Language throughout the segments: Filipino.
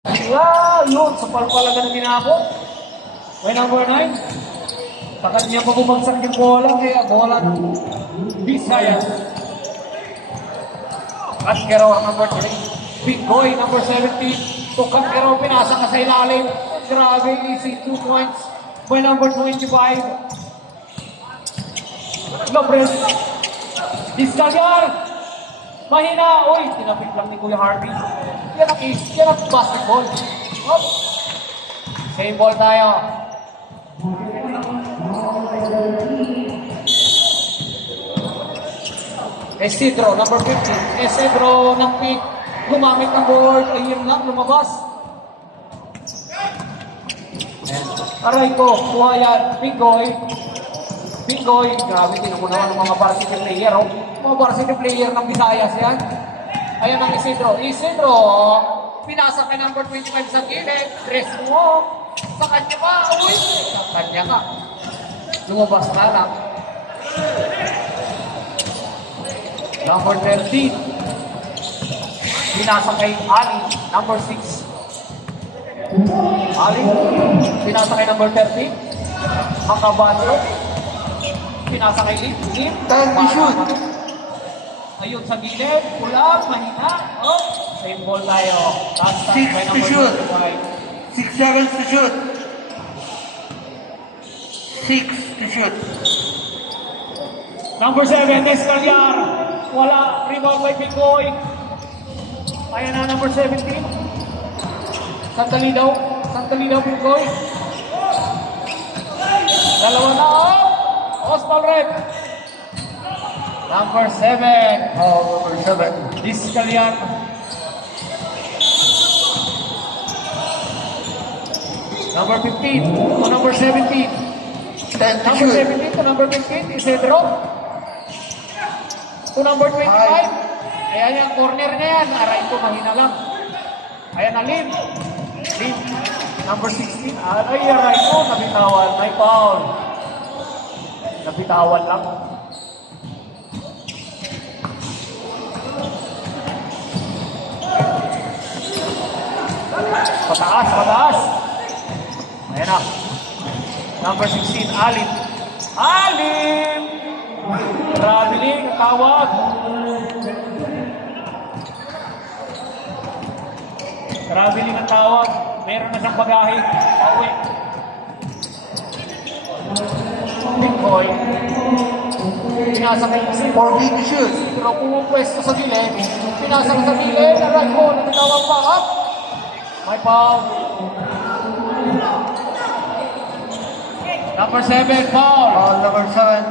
Yun, sa palpalaga na ginabot. May number 9. Sa kanya pa bumagsak yung bola, kaya bola ng Visayas. Katkero ang number 3. Big Boy, number 17. So Katkero, pinasa ka sa ilalim. Grabe, easy, 2 points. By number 25. Lopres. Discalyar. Mahina. Uy, tinapit lang ni Kuya Harvey. Yan ang basketball. Hop. Same ball tayo. Isidro, number 15. Isidro ng pick. Gumamit ng board. Ayun lang, lumabas. Aray ko, kuha yan. Pingoy. Pingoy. Grabe, tinan mo naman ng mga varsity player. Oh. Mga varsity player ng Visayas yan. Ayan ang Isidro. Isidro, pinasa kay number 25 sa gilid. Dress mo. Sa kanya ka. Uy, sa kanya ka. Lumabas na lang. Number 13. Pinasa kay Ali. Number 6. Ali. Pinasa kay number 13. Makabato. Pinasa kay Lim. Lim. Time to shoot. Ayun sa gilid. Pulang. Mahina. Oh. Same ball tayo. Last time 6 by to number shoot. 25. 6 seconds to shoot. 6 to shoot. Number 7, Escalyar. Wala. Rebound by Picoy. Ayan na, number 17. Sandali daw. Sandali daw, Picoy. Dalawa na. Osmal Red. Number 7. Number 7. Escalyar. Number 15 to number 17. 10 to Number shoot. 17 to number 15, Isidro. To number 25. Ayan yung corner na yan. Aray ko, mahina lang. Ayan na, Lim. Lim. Number 16. Ay, aray ko, nabitawan. May foul. Nabitawan lang. Pataas, pataas. Ayan na. Number 16, Alim. Alim! Traveling, tawag. Traveling ang tawag. Meron na siyang bagahe. Pauwi. Big Boy. Pinasa kay Isidro. 4 to shoot. Pero pumupwesto sa gilid. Pinasa ka sa gilid. Aray ko, nagtawag pa. Up. May foul. Number 7, foul. Number 7.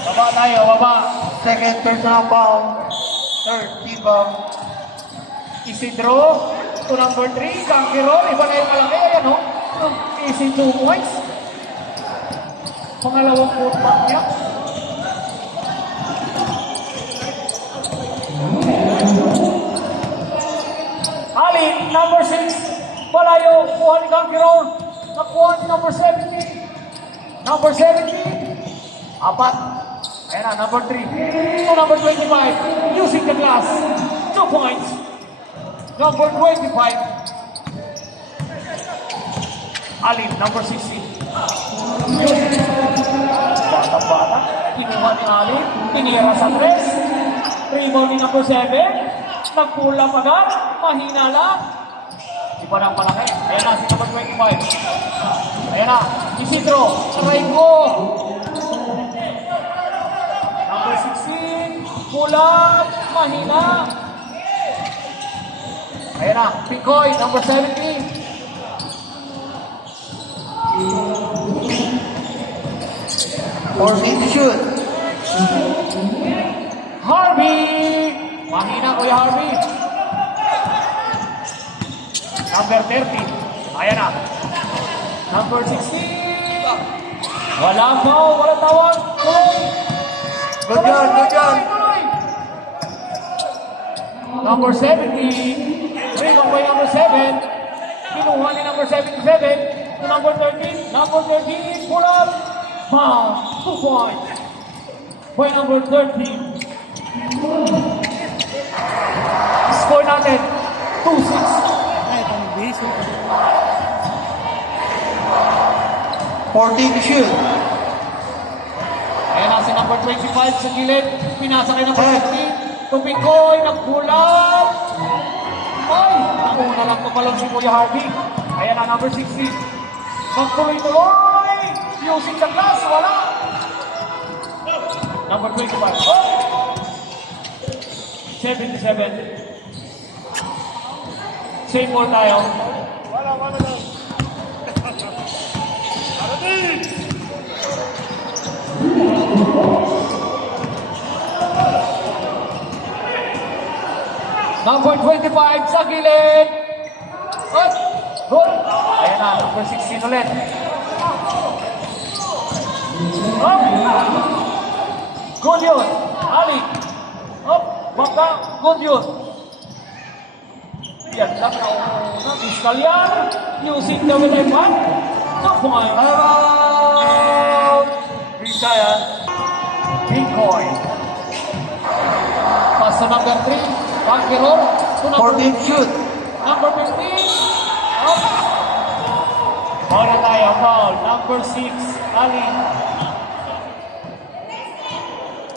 Baba tayo, baba. Second personal foul. Third team foul. Isidro to number 3, Kankiro. Iba na yung malaki. Ayan o. Easy 2 points. Pangalawang putback niya. Ali, number 6. Palayo, kuha ni Kankiro. Nakuha ni number 17. Number 17. Apat. Ayan na, number 3. To number 25. Using the glass. 2 points. Number 25. Ali, number 16. Bata-bata. Kinuha ni Ali. Tinira sa 3. Rebound ni number 7. Nagpula agad. Mahina lang. Iba ng malaki. Ayan na, si number 25. Ayan na, Isidro. Aray ko. Number 16. Pula. Mahina. Ayan na, Picoy. Number 17. 4 to shoot. Harvey. Mahina, Kuya Harvey. Number 30. Ayan na. Number 16. Wala po. Wala tawag. Tuloy. Good job, good job. Tuloy. Number 70. Rebound by number 7. Kinuha ni number 77. To number 13. Number 13. Pull up. Bam. 2 points. By number 13. Score natin. Ay, pang-base. 14 to shoot. Ayan na si number 25 sa gilid. Pinasa kay number 15. Tumikoy, nagkulang. Ay, nauna lang tumalon si Kuya Harvey. Ayan na number 16. Magtuloy-tuloy. Using the glass, wala. Number 25. Oh! 77. Same ball tayo. Number 25 sa gilid. At goal. Ayan na, number 16 ulit. Up. Good yun. Ali. Up. Baka. Good yun. Yan lang na una. Piskalyan. Using the middle man. So, point. Out. Bisaya. Bitcoin. Pass to number 3. Bankero. To number 14 shoot. Number 15. Up. Foul tayo. Foul. Number 6. Alin.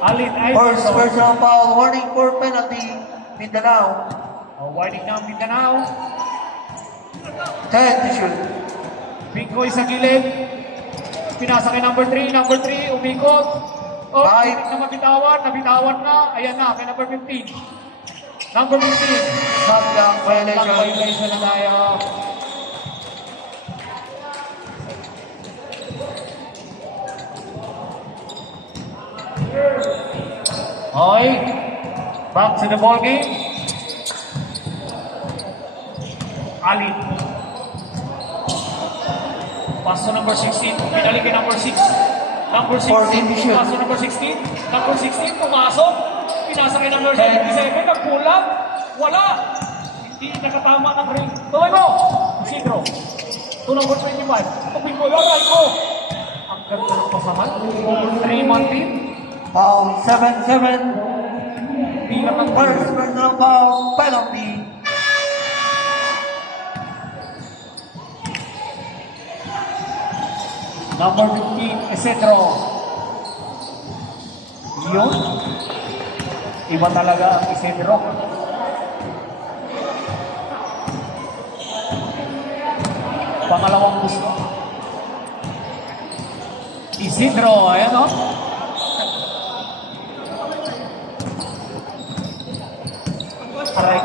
Alin First Iverson. personal foul. Warning for penalty. Mindanao. Warning ng Mindanao. 10 to shoot. Bitcoin sa gilid. Pinasa kay number 3. Number 3. Umikot. Oh, Five. na mabitawan. Nabitawan na. Ayan na. Kay number 15. Number 15. Shot clock Lang violation. violation na tayo. Okay. Back to the ball game. Alin. Pass to number 16. Pinalik kay number 6. Number 6. 14 to shoot. Pass to number 16. Number 16. Pumasok. Pinasa kay number 77. Nagkulang. Wala. Hindi nakatama ng ring. Tuloy mo. Isidro. To number 25. Tupin mo. Yoray ko. Ang ganda ng pasahan. 3-man team. Foul 7-7. Bilang ng First personal foul. Penalty. Number 15, Isidro. Yun. Iba talaga ang Isidro. Pangalawang gusto. Isidro, ayan o. Aray.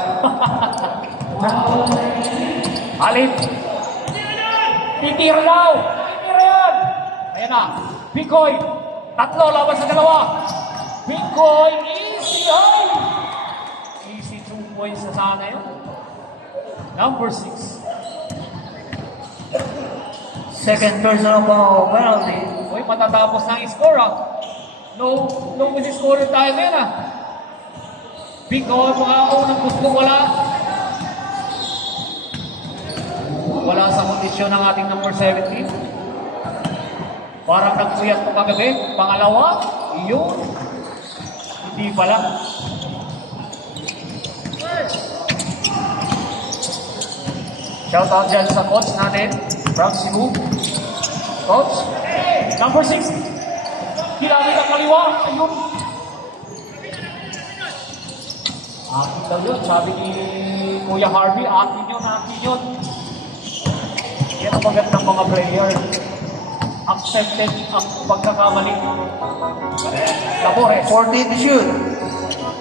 Alin. Titira daw. Titira yan. Ayan na. Bikoy. Tatlo laban sa dalawa. Bikoy. Easy high. Easy 2 points na sana yun. Number 6. Second personal foul. Penalty. Uy, matatapos na ang score ah. No score tayo ngayon ah. Bikoy, mga unang gusto wala. Wala sa kondisyon ng ating number 17. Parang nagpuyat pa kagabi. Pangalawa, yun. Hindi pala. Shout out dyan sa coach natin, from Cebu. Coach, number 6. Ginamit ang kaliwa. Ayun. Akin daw yun. Sabi ni Kuya Harvey, akin yun. Yan ang magandang mga player. Accepted ang pagkakamali. Labores. 14 to shoot.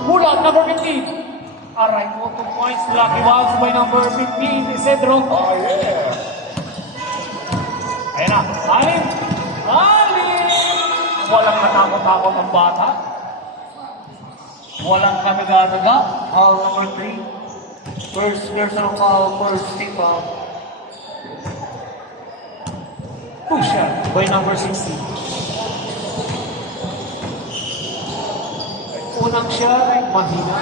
Bulat, number 15. Alright, 2 points. Lucky Wows by number 15. Isidro. Oh, yeah. Ayan na. Alin. Walang natakot-takot ang bata. Walang kanaga-naga. Foul number 3. First personal foul. First team foul. Pusha by number 16. Unang siya ay mahina.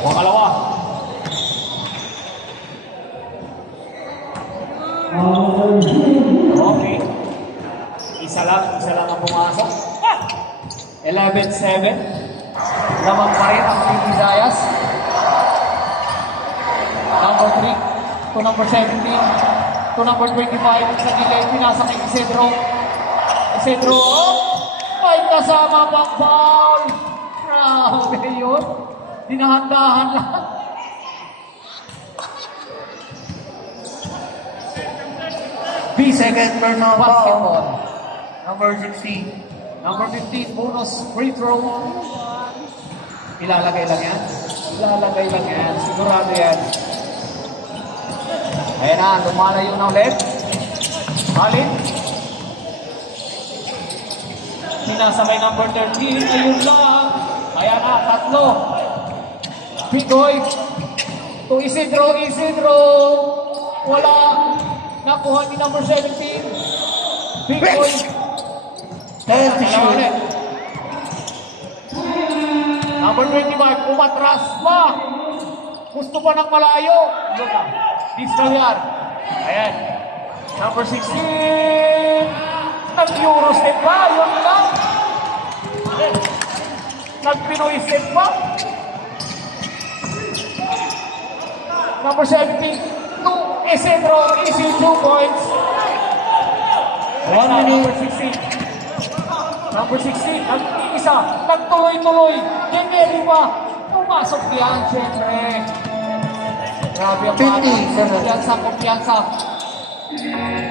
Pangalawa. Okay. Isa lang ang pumasok. 11 7-7. Lamang pa rin ang Team Visayas. Number 3 to number 17 to number 25. Sa gilid, pinasa kay Isidro. Isidro, may kasama pang foul. Grabe yun. Dinahandahan lang. Second personal foul. Basketball. Number 16. Number 15, bonus free throw. Ilalagay lang yan. Ilalagay lang yan. Sigurado yan. Ayan na, lumalayo na ulit. Halin. Sinasabay number 13. Ayun lang. Ayan na, tatlo. Bigoy. To Isidro. Isidro. Wala. Nakuha ni number 17. Bigoy. 10 to shoot. Number 25, umatras pa. Gusto pa ng malayo. Distroyer. Ayan. Number 16. Nag-Euro step pa. Yun lang. Nag-Pinoy step pa. Number 17. To Isidro. Easy 2 points. 1 minute. Number 16. Number 16, nag-iisa, nagtuloy-tuloy. Kemeli pa, pumasok yan, syempre. Grabe ang 57. kumpiyansa.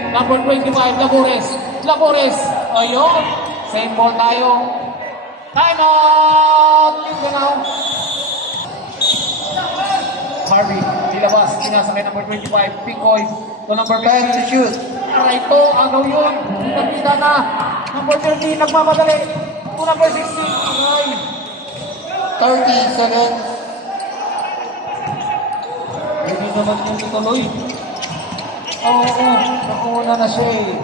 Number 25, Labores. Labores, ayun. Same ball tayo. Time out! Yung ganaw. Harvey, nilabas, pinasa kay number 25, Picoy. To number 10 to 15. shoot. Aray ko, agaw yun. Nagkita na. Number 13, nagmamadali. To number 16. Aray. 30 seconds. Hindi naman yung tutuloy. Oo, nakuha na siya eh.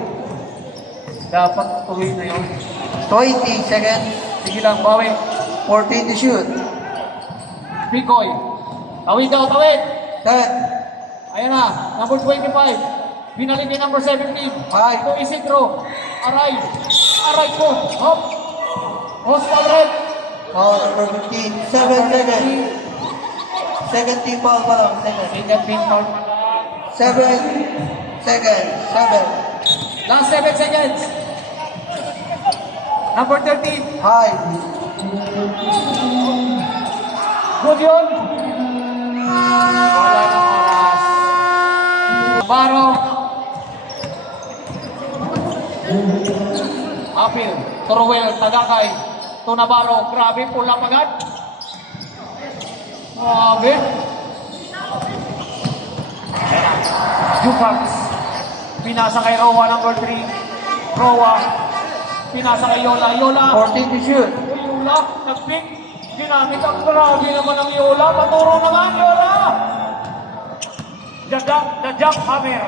Dapat tuloy na yun. 20 seconds. Sige lang, bawi. 14 to shoot. Picoy. Tawid daw, tawid. 10. Ayan na, number 25. Binalik ni number 17. Five. To Isidro. Aray. Aray ko. Hop. Hospital red. Foul number 15. 7 seconds. Second team foul pa lang. Second pin foul pa lang. 7 seconds. 7. Last 7 seconds. Number 13. High. Good yun. Wala ng oras. Baro. Apil. Torwell. Tagakay. To Navarro. Grabe. Pula pagad. Grabe. Jupax. Pinasa kay Roa number 3. Roa. Pinasa kay Yola. Yola. 14 to shoot. Yola. Nag-pick. Ginamit ang grabe naman ng Yola. Paturo naman Yola. The jump hammer.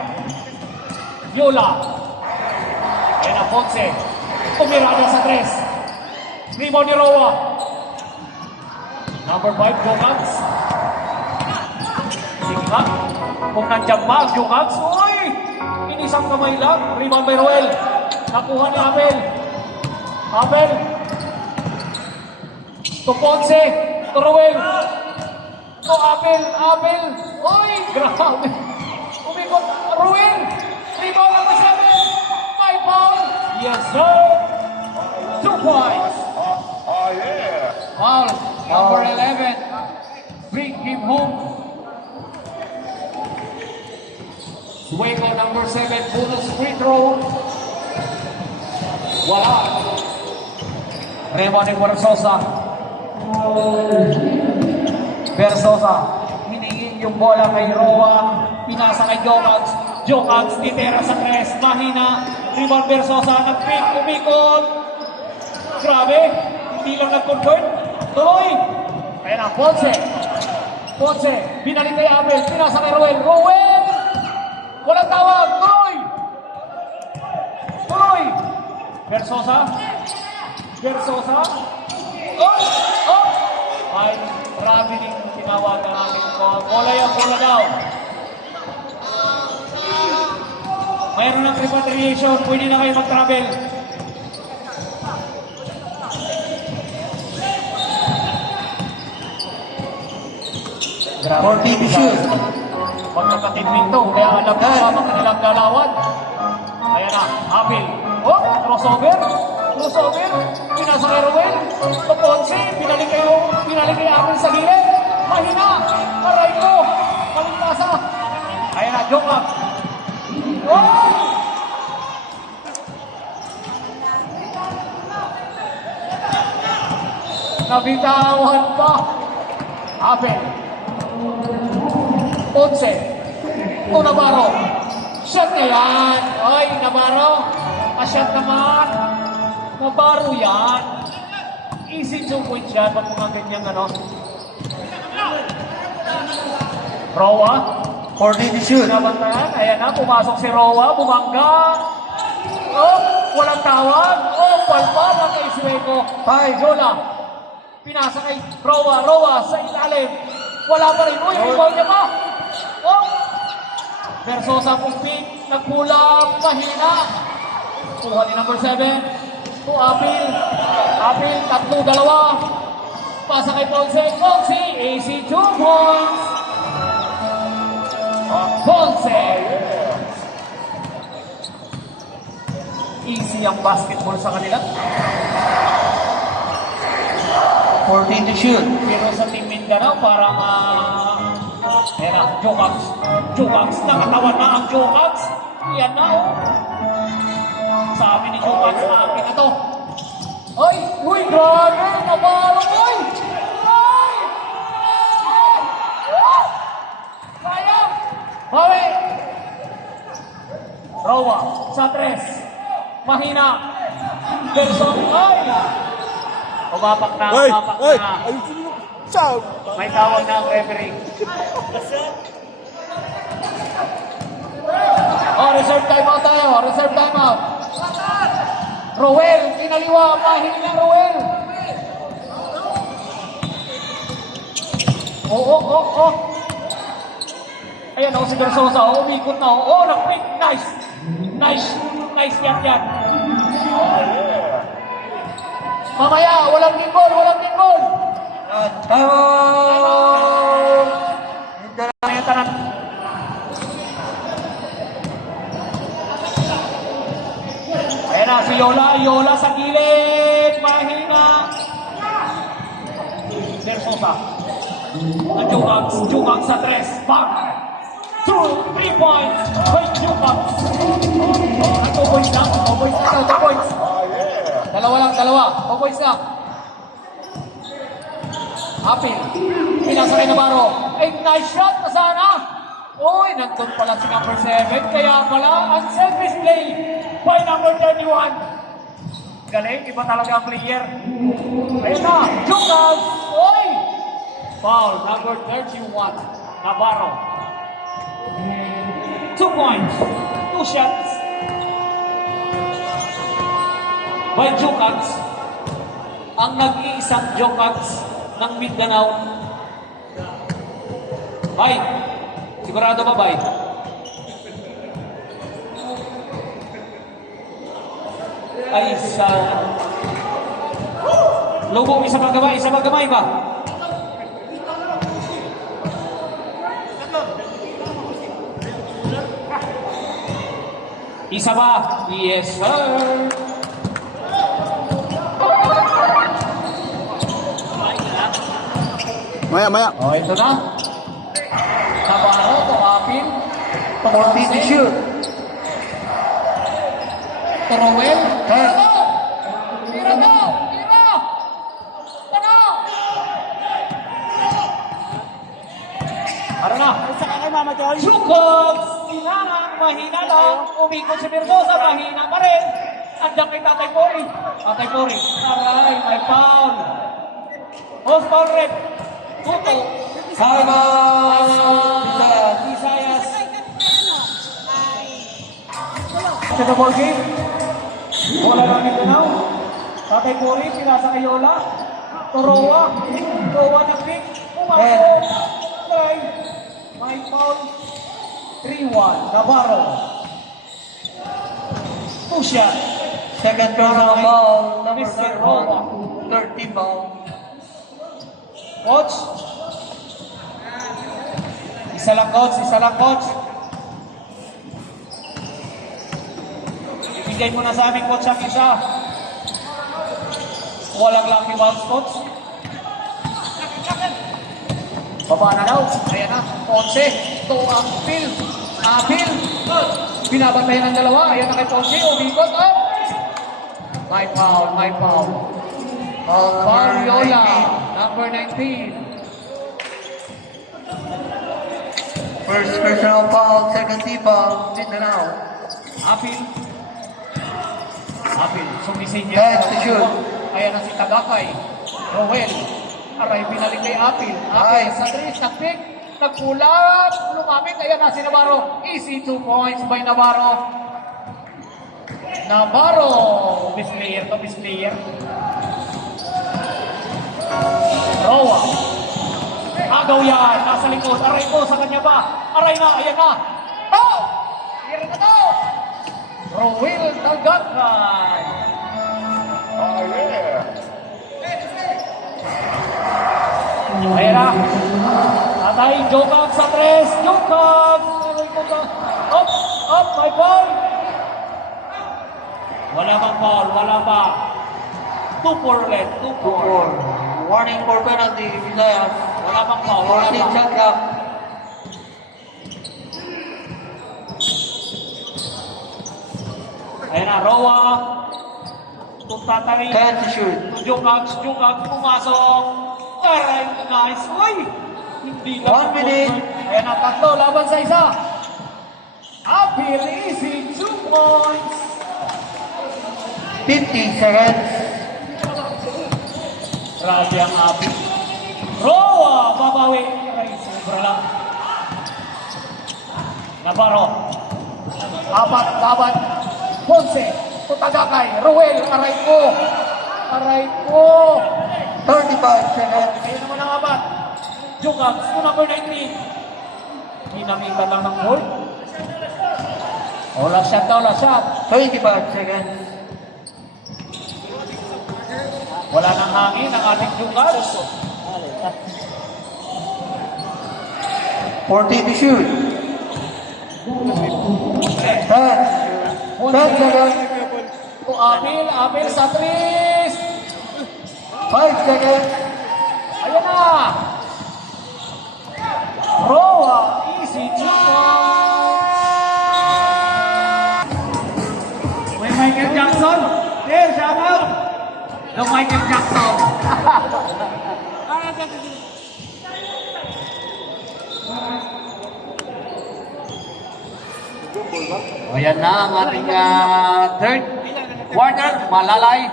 Yola. Ayan na Ponce. Tumirada sa 3. Rebound ni Roa. Number 5, Jokans. Sige nga. Kung nandiyan ba, Jokans. Uy! Inisang kamay lang. Rebound by Roel. Nakuha ni Abel. Abel. To Ponce. To Roel. To Abel. Abel. Uy! Grabe. Umikot. Roel. Rebound number 7. 5 foul. Yes, sir. 2 points. Foul. Number 11. Bring him home. Suwego number 7. Bonus free throw. Wala. Rebound ni Versosa. Versosa. Hiningin yung bola kay Roa. Pinasa kay Jokags. Jokags itera sa 3. Mahina. Rebound Versosa. Nag-pick. Umikot. Grabe. Hindi lang nag-convert. Tuloy. Kaya na. Ponce. Ponce. Binalik kay Abel. Pinasa kay Roel. Roel. Walang tawag. Tuloy. Tuloy. Versosa. Versosa. Oh! Oh! Ay, marami din tinawagan natin ko. Bola yan, bola daw. Mayroon ng repatriation. Pwede na kayo mag-travel. 14 to shoot. Magkakatiming to, kaya alam mo pa ang kanilang galawan. Ayan na, Apil. Oh, crossover. Crossover. Pinasa kay Ruel. To Ponce. Pinalik kay Apil sa gilid. Mahina. Aray ko. Kalintasa. Ayan na, Jokak. Oh! Nabitawan pa. Apil. Ponce. O Navarro. Shot na yan. Ay, Navarro. Shot naman. Navarro yan. Easy 2 points yan. Pag mga ganyang ano. Roa. 14 to shoot. Nabantayan. Ayan na. Pumasok si Roa. Bumangga. Oh, walang tawag. Oh, palpa. Lang kay Sueco. Five. Yola. Pinasa kay Roa. Roa sa ilalim. Wala pa rin. Uy, rebound niya pa. Oh! Versosa pumping. Nagkulang. Mahina. Kuha ni number 7. To Apil. Apil. 3-2. Pasa kay Ponce. Ponce. AC 2 points. Ponce. Easy ang basketball sa kanila. 14 to shoot. Pero sa Team Mindanao, parang ayan na, Jokax. Jokax, nakatawan na ang Jokax. Yan na, oh. Sabi ni Jokax, akin na to. Ay, uy, grabe, nabalong, uy! Ay! Sayang! Bawi! Rowa, sa 3. Mahina. Gerson, ay! Umapak na, umapak na. May tawag na ang referee. Oh, reserve timeout tayo. Reserve timeout. Roel, kinaliwa. Mahina Roel. Oh. Ayan, si Garzosa. Umikot na. Nag-quick. Nice yan. Mamaya, walang ginggol. Time out! Ayan, tanan. Ayan na, si Yola sa gilid. Mahina. Versosa. Ang Jukax sa 3. Bang! 3 points. By Jukax. 2 points lang. 2 points. Dalawa. 2 points lang. Apil. Pinasa kay Navarro. Nice shot na sana. Uy, nandun pala si number 7. Kaya pala, unselfish play by number 31. Galing, iba talaga ang player. Ayun na, Jukax. Uy! Foul, number 31. Navarro. 2 points. 2 shots. By Jukax. Ang nag-iisang Jukax ng Mindanao. Bay, sigurado ba, Bay? Ay, isa. Lubong, isa magamay ba? Isa ba? Yes, sir. Maya. Oh, ito na. Navarro, to Apil. 14 to shoot. To Roel. Ten. Tira daw! Ano na? Jukax! Kailangan, mahina lang. Umikot si Versosa, mahina pa rin. Andiyan kay Tatay Pori. Aray, may foul. Host foul rep. Tuto. Time out! Visayas. Sa the ball game. Bola ng Mindanao. Tatay Pori, pinasa kay Yola. Roa na pick. Pumasok. Aray. May foul. 3-1. Navarro. 2 shot. Second personal ball, number Mr. Roa. 30 ball. Coach. Isa lang, coach. Isa lang, coach. Ibigay mo na sa amin, coach, ang isa. Walang lucky bounce, coach. Baba na daw. Ayan na. 11. Ito ang Apil. Apil. Binabantayan ng dalawa. Ayan na kay Ponce. Umikot. Up. My foul. My foul. Foul number Variola. 19. Number 19. First personal foul, second team foul, Mindanao. Apil. Apil. Sumisigil. Head to shoot. Ayan na si Tagakay. Rowel. Aray, binalik kay Apil. Apil sa 3. Nagpick. Nagpulat. Lumamit. Ayan na si Navarro. Easy 2 points by Navarro. Navarro. Best player to. Best player. Roa. Agaw yan. Nasa likod. Aray ko. Sa kanya ba? Aray na. Ayan na. Oh! Here na to. Rowel Tagakay. Oh yeah. Ayan na. Tatay, Jokag sa 3. Jokag! Up! Up! May ball! Wala bang ball? Wala ba? 2-4 ulit. 2-4. Warning for penalty, Visayas. Wala bang ball? Wala 14 ba? shot clock. Ayan na, Roa. Tutatari. Head to shoot. Jokag, pumasok. Aray, nice. Uy! Hindi lang. 1 minute. Ayan na, 3 laban sa isa. Apil easy 2 points. 50 seconds. Grabe ang Apil. Roa, babawi. Aray, sobra lang. Navarro. Apat, laban. Ponce. Tutagakay. Ruel, aray ko. Aray ko. 35 seconds. Ayun naman ang apat. Jukag, number 19. Hinamitan lang ng goal. Last shot daw, last shot. 25 seconds. Wala nang hangin ang ating Jukag. 40 to shoot. 10. 10 seconds. To Apil sa 3. 5 seconds. Ayan na. Roa, easy 2 points. May Michael Jackson. There, shout out. The Michael Jackson. O yan na ang ating third quarter. Malalay.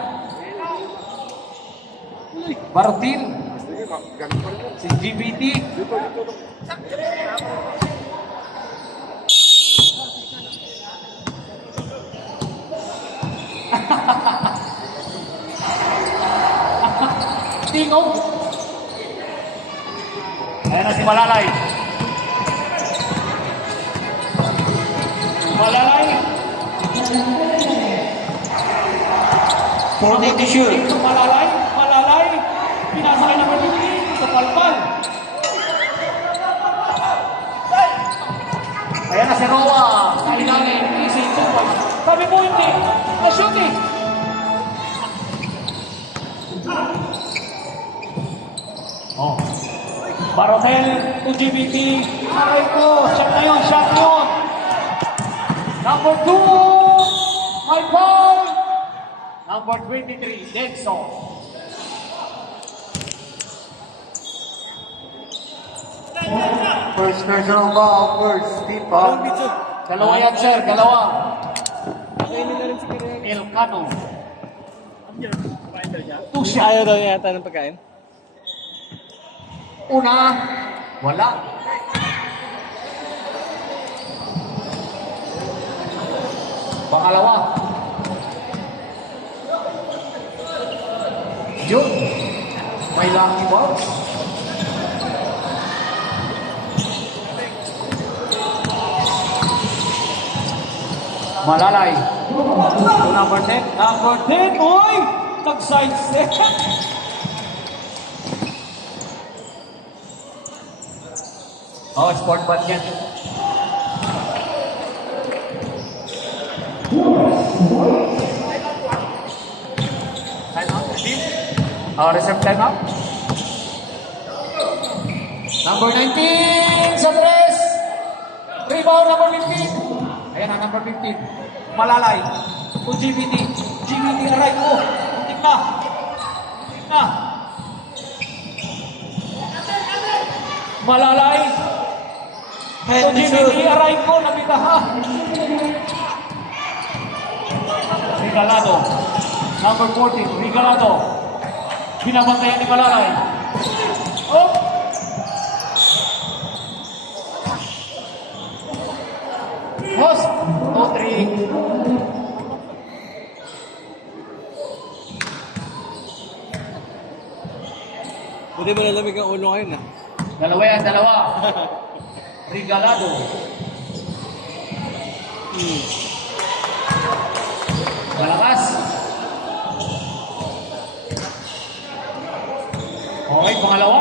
Barutil. Si GBT. Tingo. Ayan na si Malalay. Malalay. 40 to shoot. Malalay. Pinasakay na Barutil sa palpal. Ayan na si Roa. Kalilalim. Easy 2 points. Sabi mo hindi. Na-shoot eh. Oh. Barotel to GBT. Aray ko. Shot na yun. Number 2. My ball. Number 23. Dead zone. First personal foul, first team foul. Dalawa yan, sir. Dalawa. Elcano. Two shot. Ayaw daw niya yata ng pagkain. Una. Wala. Pangalawa. Yun. May lucky bounce. Malalay. To number 10. Number 10. Uy! Nag-side set. Oh, sport band yan. Time out, Steve. Reserve time out. Number 19 sa tres. Rebound, number 15. Ayan na, number 15. Malalay. To GBT. GBT, aray ko. Muntik na. Muntik na. Malalay. Head To to GBT, shoot. aray ko. Nabitaha. Regalado. Number 14. Regalado. Binabantayan ni Malalay. Oh! Boss, 2-3. Buti ba nalamig ang ulo ngayon ah? Dalawa yan, dalawa. Regalado. Malakas. Okay, pangalawa.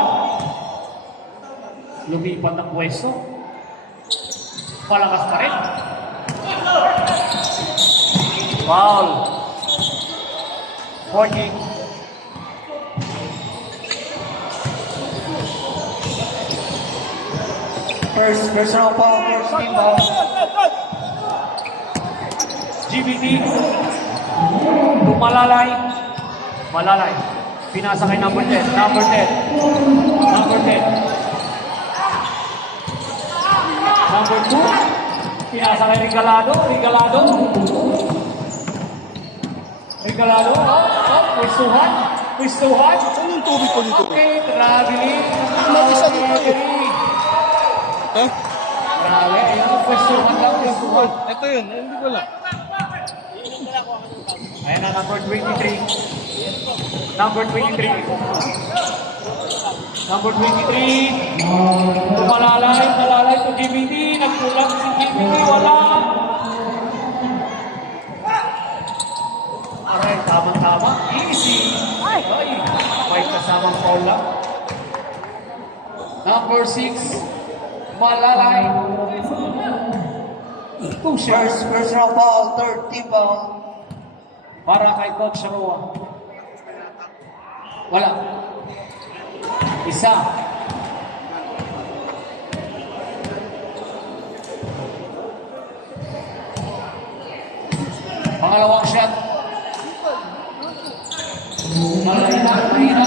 Lumipat ng pwesto. Malakas pa rin. Foul. 14. First personal foul, first team foul. GBT. Malalay. Malalay. Pinasa kay number 10. Number 10. Number 10. Number 2. Pinasa kay Regalado. Regalado. Regalado. Oh, pwestuhan. Pwestuhan. Saan yung tubig ko dito? Okay, traveling. Mag-isa dito eh. Ha? Grabe, ayun. Pwestuhan lang, pwestuhan. Ito yun, hindi ko lang. Ayan na, number 23. Number 23. Number 23. Malalay, malalay to GBT. Nagkulang si GBT, wala. Aray, tamang-tama. Easy. Ay, may kasamang foul lang. Number 6. Malalay. Two shares. First personal foul, third team foul. Para kay Coach Roa. Wala. Isa. Pangalawang shot. Mahina.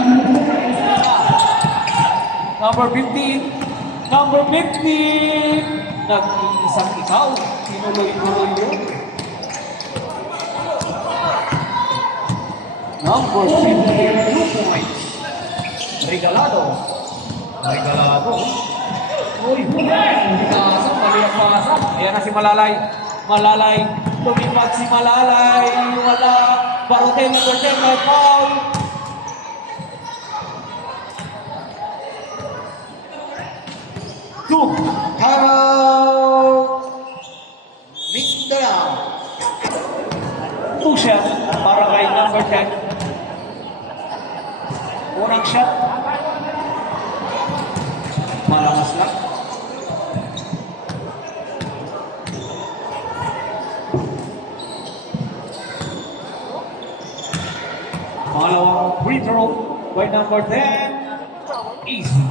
Number 15. Number 15. Nag-iisang ikaw. Tinuloy-tuloy yun. Number 15, 2 points. Regalado. Regalado. Uy, pasok, mali ang pasok. Ayan na si Malalay. Malalay. Lumipag si Malalay. Wala. Barotel, number 10, may foul. Two. Timeout. Mindanao. Two shot para kay number 10. Unang shot. Malakas lang. Pangalawang free throw by number 10. Easy.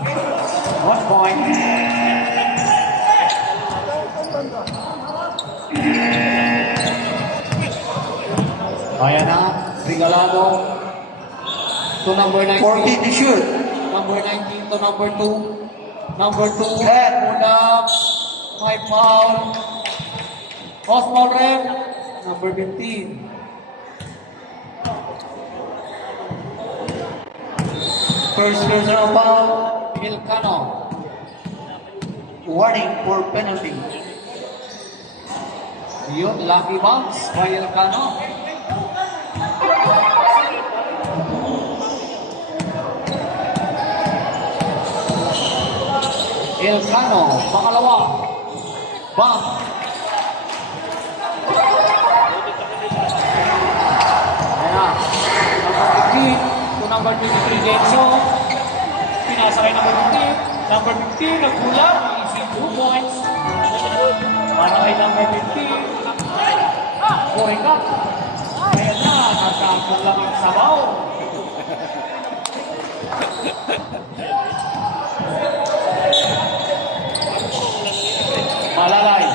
1 point. Ayan na, Regalado to number 19. 14 to shoot. Number 19 to number 2. Number 2, Red. pull up. My foul. Osmal Red. Number 15. First personal foul. Ilcano. Warning for penalty. Yun, lucky bounce by Ilcano. Ilcano, pangalawa. Bump. Ayan. Number 15 to number 23 Genso. Pinasa kay number 15. Number 15, nagkulang. Easy 2 points. Para kay number 15. Scoring up. Kaya na, nagkakot lang ang sabaw. Malalay.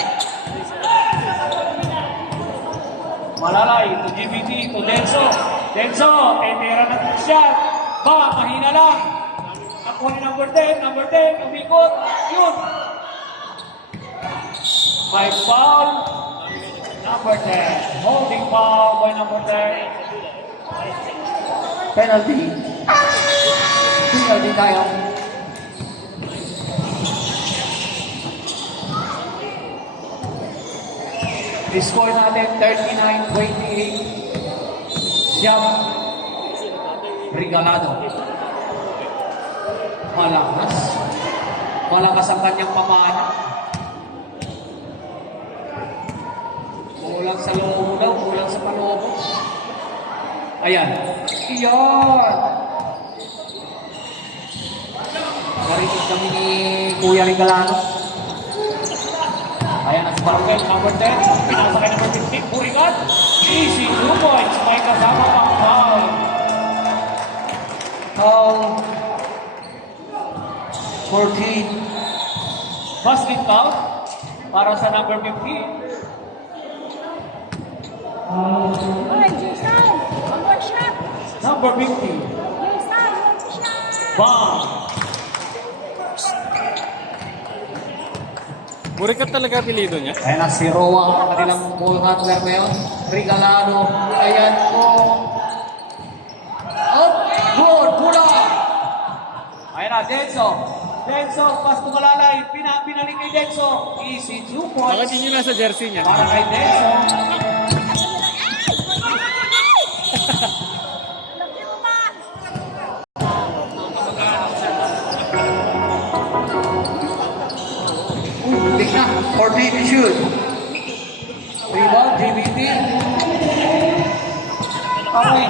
Malalay to GBT to Denso. Denso, tetera na din siya. Ba, mahina lang. Ako ni number 10, umikot. Yun. May foul. Number 10. Holding foul by number 10. Penalty. Penalty tayo. I-score natin 39-28. Siyam. Regalado. Malakas. Malakas ang kanyang pamana. Kulang sa loob daw, kulang sa paloob. Ayan. Iyan. Narinig kami ni Kuya Regalado. Ayan ang barangay number 10. Pinasa kay number 15. Burigat. Easy 2 points. May kasama pang foul. Foul. 14. Basket foul para sa number 15. Hoy, Jason! One more shot! Number 15. Jason, one more shot! Bang. Burikat talaga apelido niya. Ayan na si Roa ang kanilang ball handler ngayon. Regalado. Ayan po. Up. Good. Pula. Ayan na. Denso. Denso. Pas tumalalay. Pinalik kay Denso. Easy 2 Bakit points. yun yung nasa jersey niya? Para kay Denso. Lagyan mo ba? Tig na. 14 to shoot. Rebound. JBT. Okay.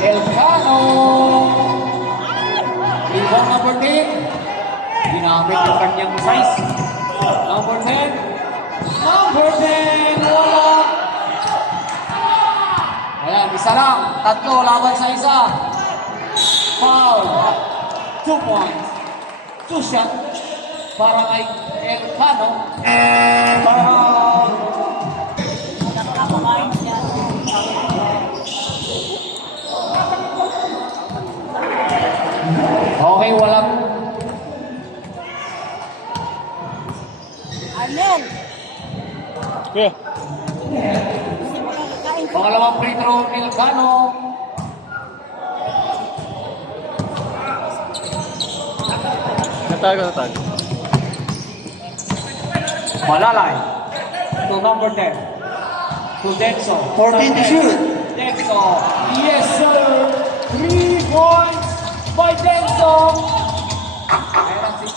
Elcano. Rebound number 10. Ginamit yung kanyang size. Number 10. Number 10. Wala. Ayan, isa lang. Tatlo laban sa isa. Foul. 2 points. 2 shot. Para kay Elcano. Foul. Nakakakain siya. Okay, walang Arnel! Kuya, Hindi mo nakakain ko. pangalawang free throw ni Elcano. natago. Malalay. To number 10. To Denso. 14 to shoot. Denso. Yes, sir. 3 points by Denso. Ayan si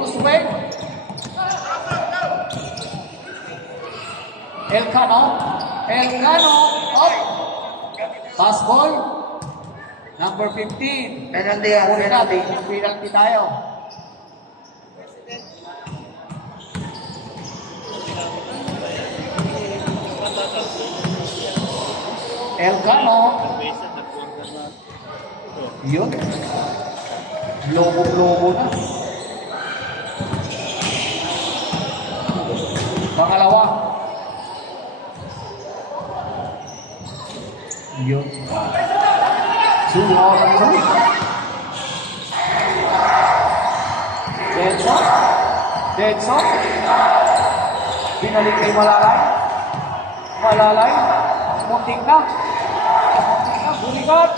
Usweg. Elcano. Elcano. Up. Pass ball. Number 15. Penalty yan. Penalty. Penalty tayo. Elcano. Yun. Lobo-lobo na. Pangalawa. Yun. Sumunod ang ulit. Denso. Denso. Binalik kay Malalay. Malalay. Muntik na. Muntik na. Bulikat.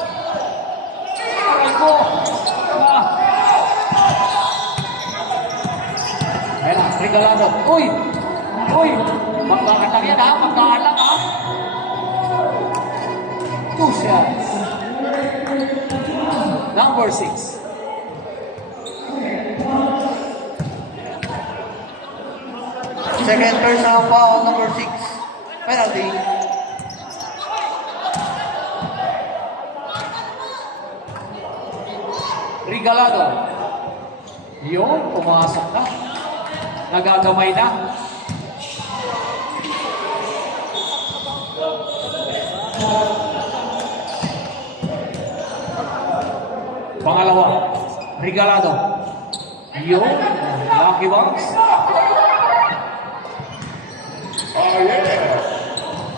Aray ko. Ayan na. Regalado. Uy. Uy. Magkakatak yan ha. Magkakatak ha. 2 shots. Number 6. Second personal foul, number 6. Penalty. Regalado. Yun, pumasok na. Nagagamay na. Pangalawa, Regalado. Yun, lucky box.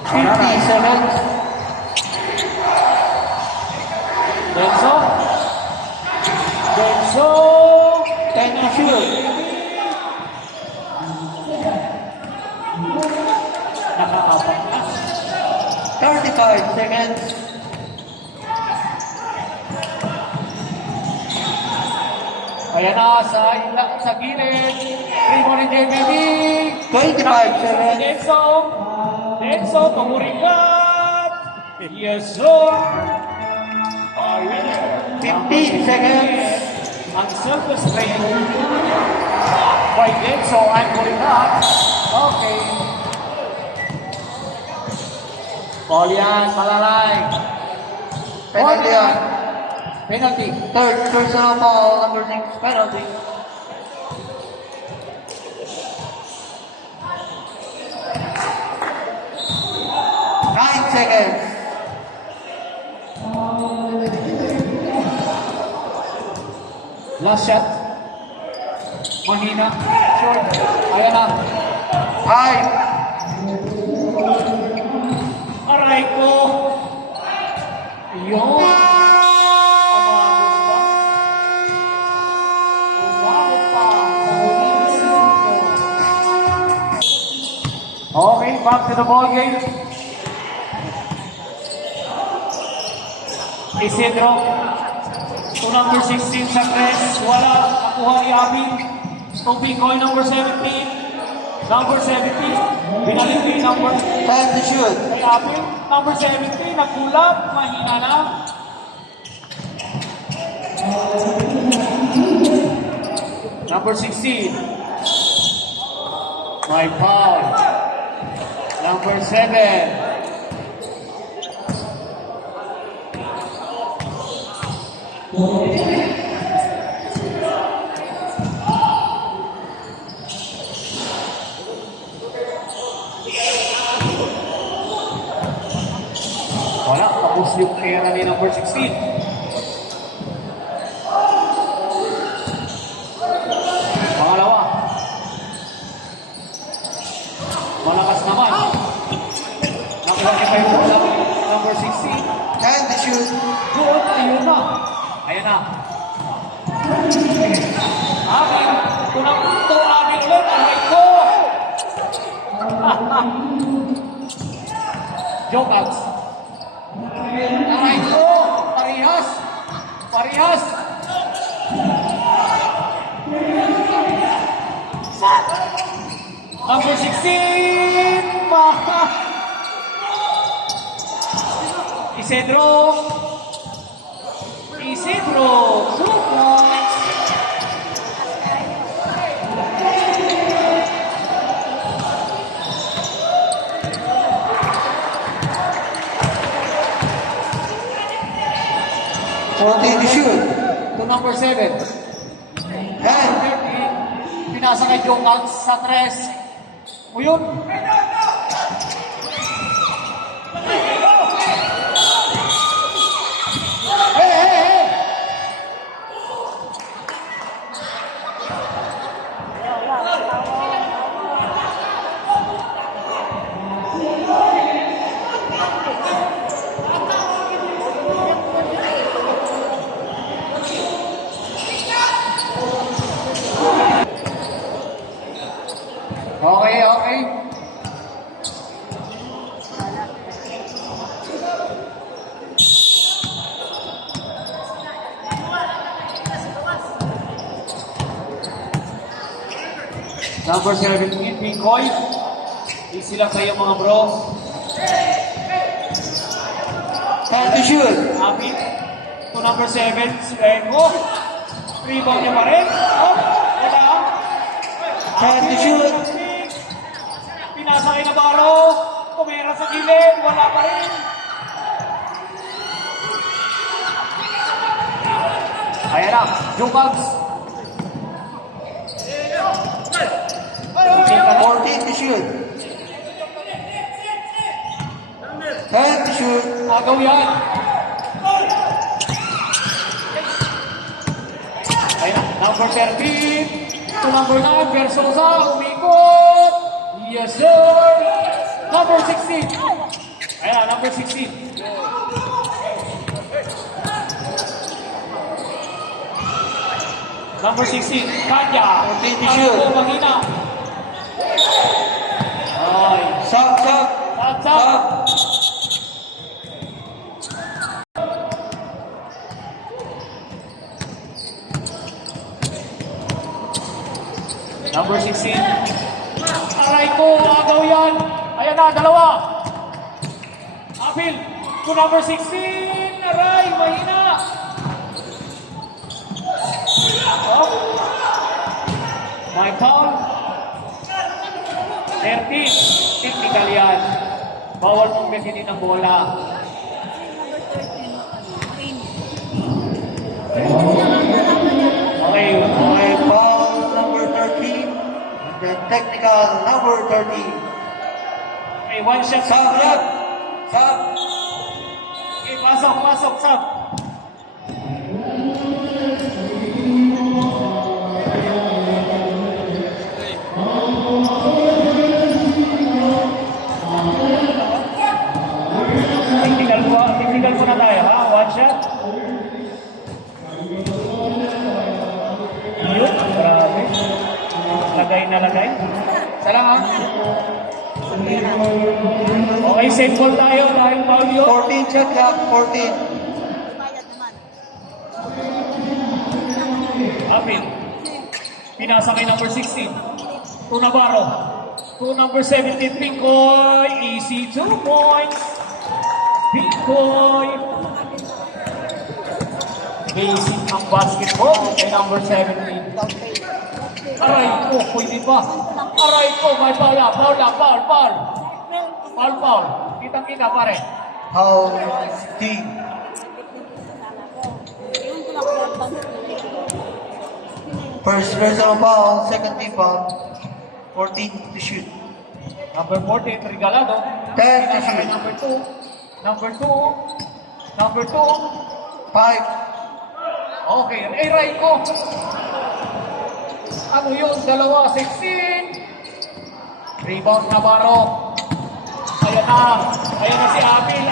50 seconds. Denso. Denso. 10 to shoot. Nakaapat na. 35 seconds. Ayan na, sa gilid. Primo ni JBB. 25 seconds. Denso. Denso, pangurikat. Yes, Lord. 50 seconds. Ang self-restraint. By Denso, ang kurikat. Okay. Ball yan, malalay. Penalty yan. Penalty. Third personal foul, number 6, penalty. Nine seconds. Last shot. Mahina. Short. Ayan na. 5. Aray ko. Yun. Umabot pa. Okay, back to the ball game. Isidro. To number 16 sa press. Wala. Nakuha ni Abi. To Picoy, number 17. Number 17. Binalik ni number 10 to shoot. kay Apple, number 17, nagkulap, mahina na. Number 16, my foul. Number 7, wala, tapos yung pera ni number 16. Pangalawa. Malakas naman. Nakuha niya kayo number 16. 10 to shoot. Good, ayun na. Ayan na. Akin, kunang punto, amin ulit. Aray ko. Joke outs. Aray ko! Parehas! Parehas! Number 16! Isidro! Isidro! Super! To shoot. To number 7. 10. 13. Pinasa kay Joe Counts sa 3. O yun. Hey, hey, hey! Okay, okay. Number 17, Picoy. Easy lang kayo mga bro. 10 to shoot. Happy. To number 7, Spengo. Rebound niya pa rin. Oh, wala. 10 to shoot. Pinasa kay Navarro. Kumera sa gilid. Wala pa rin. Ayan na, Jukags. 14 to shoot. 10 to shoot. Agaw yan. Ayan na, number 13 to number 9, Versosa, umikot. Yes, sir. Number 16. Ayan na, number 16. Number 16, Kanya. Okay, Tissue. Ano po, Mahina. Ay, Sub, sub. Sub. Sub. number 16. Aray ko, agaw yan. Ayan na, dalawa. Apil to number 16. Aray, mahina. Oh. My foul. 13. Technical yan. Bawal mong gaginin ng bola. Okay, Okay, foul number 13. And then technical number 13. okay, one shot. Sub, sub. Sub. Okay, pasok, sub. Technical po na tayo, ha? One shot. Yun, grabe. Lagay na lagay. Sala ha? Okay, same ball tayo dahil foul yun. 14 shot clock. 14. Apil. Pinasa kay number 16. To Navarro. To number 17, Pinkoy. Easy 2 points. Pinkoy. Basic ang basketball kay number 17. Aray ko, pwede pa. Aray ko, may foul. Foul. Kitang-kita pare. Foul D. First personal foul. Second team foul. 14 to shoot. Number 14, Regalado. 10 to Pinasa kay shoot. number 2. Number 2. 5. Okay, Ray ko. Ano yun? Dalawa, 16. Rebound Navarro. Ayan na si Apil.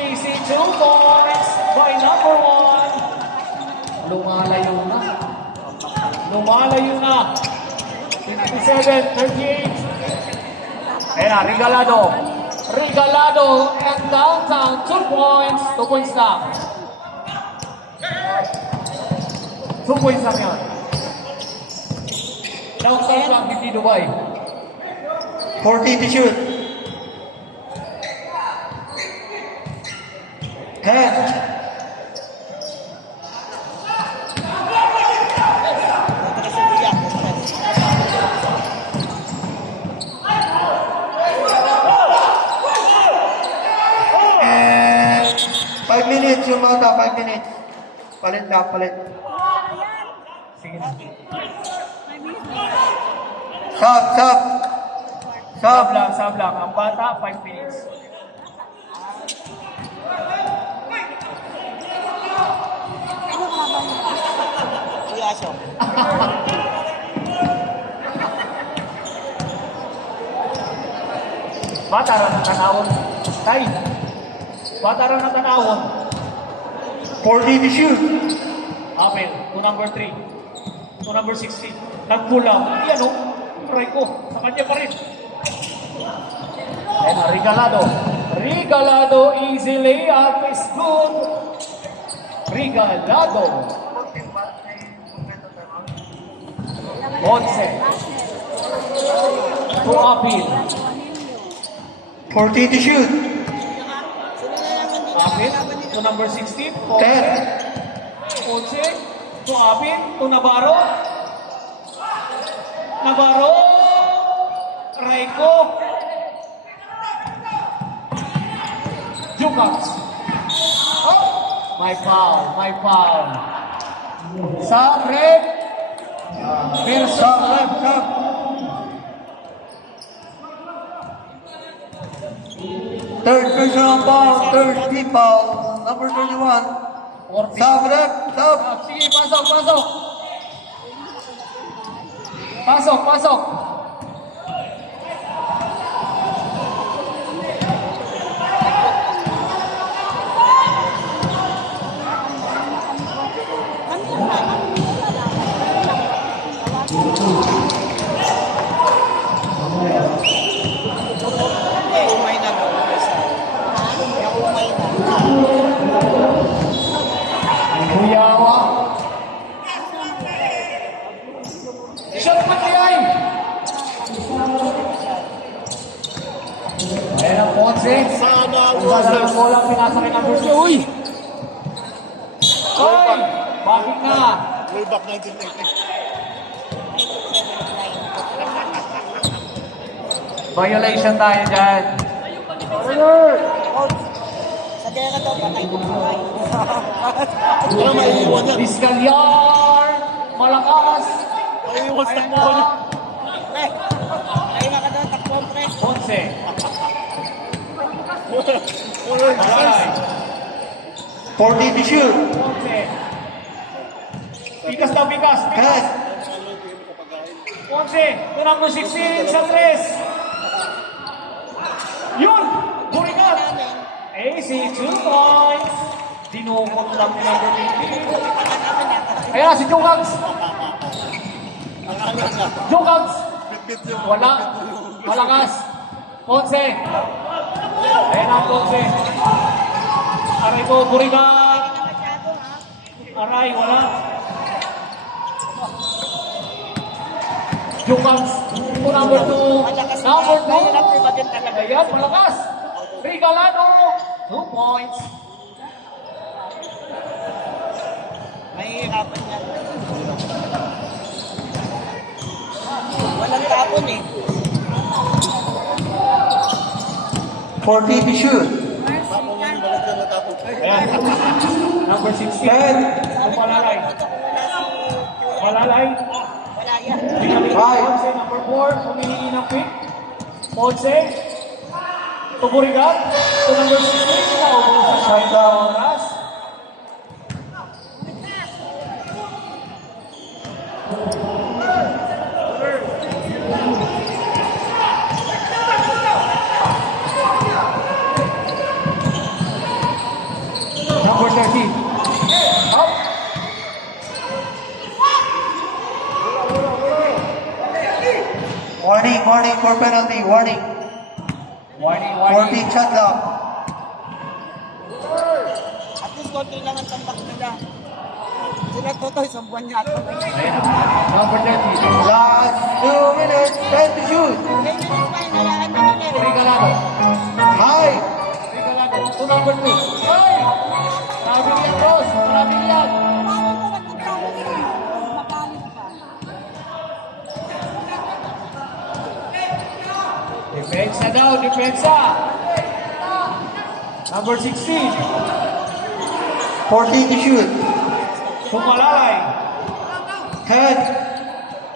Easy 2 points by number 1. Lumalayo na. 57-38. Ayan na, Regalado and downtown. 2 points. 2 points lang. 2 points lang yan. Downtown lang, hindi Dubai. 14 to shoot. 10. And 5 minutes yung mga 5 minutes. Palit. Sige na. Sub. Sub lang. Ang bata, 5 minutes. Bata rin ang tanawon. Tay. Bata rin ang tanawon. 40 to shoot. Apel, to number 3. To number 16. Nagpulaw. Yan o. Try ko. Sa kanya pa rin. Ayan na, Regalado. Easy layup is good. Regalado. Ponce. To Apil. 40 to shoot. Apil. To number 16. 10. Ponce. To Apil. To Navarro. Raiko. Jukags. Oh! My foul. Sa red. Versus Stop, left, stop. Third personal foul, third team foul, number 21. Stop, left, stop. Sige, pasok, pasok. Pasok, pasok. Kuyawa. Shot mo kayay. Ayan ang Ponce. Basta ng bola, pinasa kay number 2. Uy! Oy! Bakit na? Way back 1980. Violation tayo dyan. Sa gera daw patay ng buhay. Wala maiiwan yan. Discalyar! Malakas! Maiiwan sa takbo niya. Pre, ay ka daw takbo, pre. Ponce. Wala. Alay. 40 to shoot. Ponce. Bigas daw, bigas. Cut. Bigas. Ponce. To number 16 sa 3. Yun! Burikat! AC 2 points. Dinukot lang ni number 15. Ayan na, si Jokags. Jokags. Wala. Malakas. Ponce. Ayan na, Ponce. Aray po, Burikat. Aray, wala. Jokags. To number 2. Number 2. Ayan, malakas. Regalado. 2 points. Mahihirapan yan. Walang tapon eh. 40 to shoot. Ayan. Number 16. Cut. Malalay. Malalay. Wala yan. Five. Ponce, number 4. Humihingi ng pick. Ponce. Tuburigat. To number 16. Naubusan sa Shutdown. oras. Number 13. Up. Warning, warning for penalty, warning. Warning, 40 shot clock. At least konti lang ang tambak nila. Sila Toto, isang buwan yata. Ayan. Number 30. Last 2 minutes, time to shoot. May minutes pa, hinayaan na nila. Regalado. High. Regalado. To number 2. Ay! Grabe yan, Ross. Grabe yan. Paano ko nagkakaroon nila? Makalit pa. Depensa daw, depensa. Number 16. 40 to shoot. Pumalalay. Cut.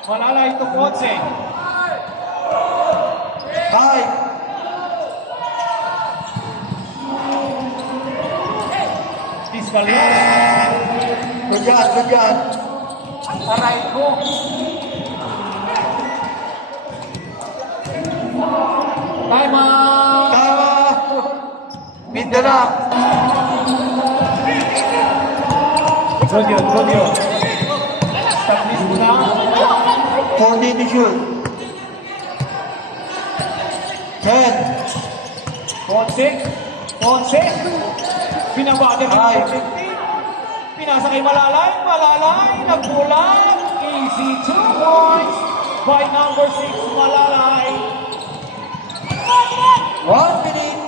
Malalay to Ponce. High. Discalyar. Good job, good job. Aray ko. Time out. Tama. Mindanao. Good yun, good yun. Establish mo na. 40 to shoot. 10. Ponce. Ponce. Pinabagay ng Ay. 15. Pinasa kay Malalay. Malalay. Nagbulang. Easy 2 points by number 6, Malalay. 1 minute.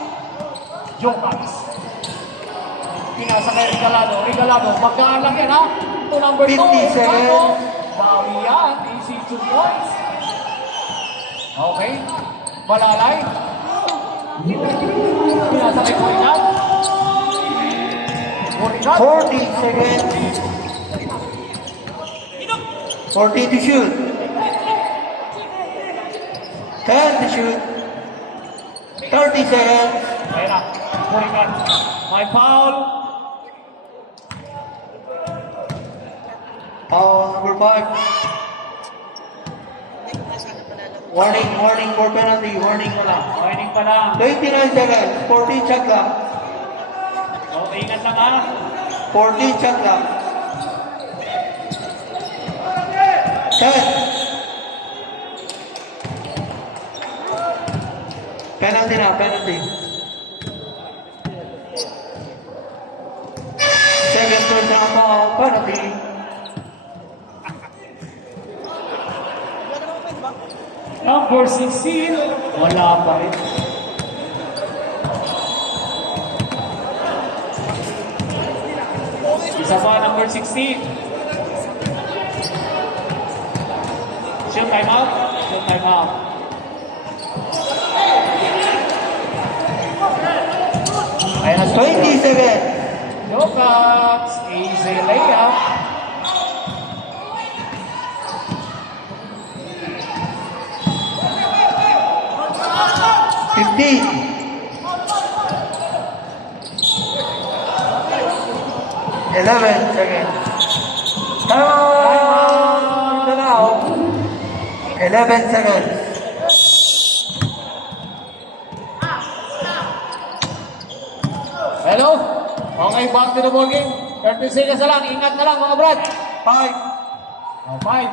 Jokags. Pinasa kay Regalado. Regalado. Magkaan lang yan, ha? To number 2. 50 seconds. Bawi yan. Easy 2 points. Okay. Malalay. Pinasa kay Burikat. Burikat. 40 seconds. 14 to shoot. 10 to shoot. 30 seconds. Ayun na. Burikan. May foul. Foul number 5. Warning, warning for penalty. Warning na lang. Warning pa lang. 29 seconds. 14 shot clock. Okay, ingat lang ha. 14 shot clock. 10. Penalty na, penalty. Second personal foul, penalty. Number 16. Wala pa rin. Isa pa, number 16. Shoot time out. Shoot time out. Ayan na 20 seconds. Showcats. Easy layup. $15. 11 seconds. Time out. 11 seconds. Hello? Okay, back to the ball game. 30 seconds na lang. Ingat na lang mga brad. 5. Oh, 5.